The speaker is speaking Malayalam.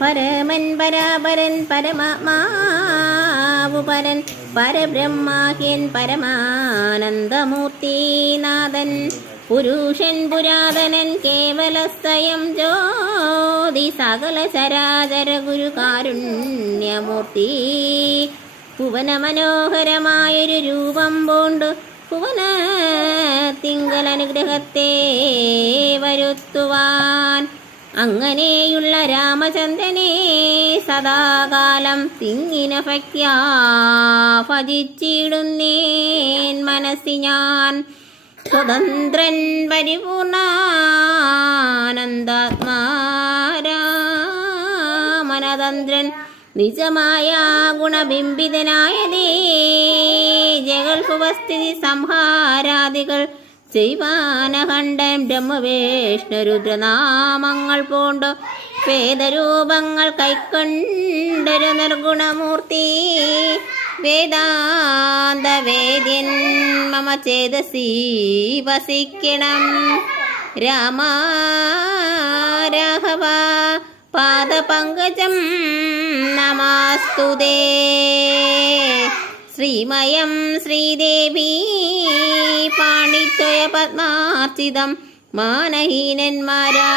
പരമൻ പരാപരൻ പരമാത്മാവു പരൻ പരബ്രഹ്മാഹ്യൻ പരമാനന്ദമൂർത്തിനാഥൻ പുരുഷൻ പുരാതനൻ കേവല സ്വയം ജ്യോതി സകല ചരാചര ഗുരു കാരുണ്യമൂർത്തി ഭുവന മനോഹരമായൊരു രൂപം പൂണ്ടു ഭുവന തിങ്കൽ അനുഗ്രഹത്തെ വരുത്തുവാൻ അങ്ങനെയുള്ള രാമചന്ദ്രനെ സദാകാലം തിങ്ങിന ഭക്ത്യാ ഭജിച്ചിടുന്നേൻ മനസ്സി ഞാൻ സ്വതന്ത്രൻ പരിപൂർണാനന്ദാത്മാ രാമനതന്ത്രൻ നിജമായ ഗുണബിംബിതനായതേ ജഗൽഭുവസ്ഥിതി സംഹാരാദികൾ ചെയ്വാനഖണ്ഡൻ ബ്രഹ്മവിഷ്ണുരുദ്രനാമങ്ങൾ പൂണ്ടു വേദരൂപങ്ങൾ കൈക്കൊണ്ടൊരു നിർഗുണമൂർത്തി വേദാന്ത വേദ്യൻ മമ ചേതസി വസിക്കണം രാമ രാഘവ പാദപങ്കജം നമസ്തുതേ ശ്രീമയം ശ്രീദേവി പാണിത്വയ പത്മാർച്ചിതം മാനഹീനന്മാരാ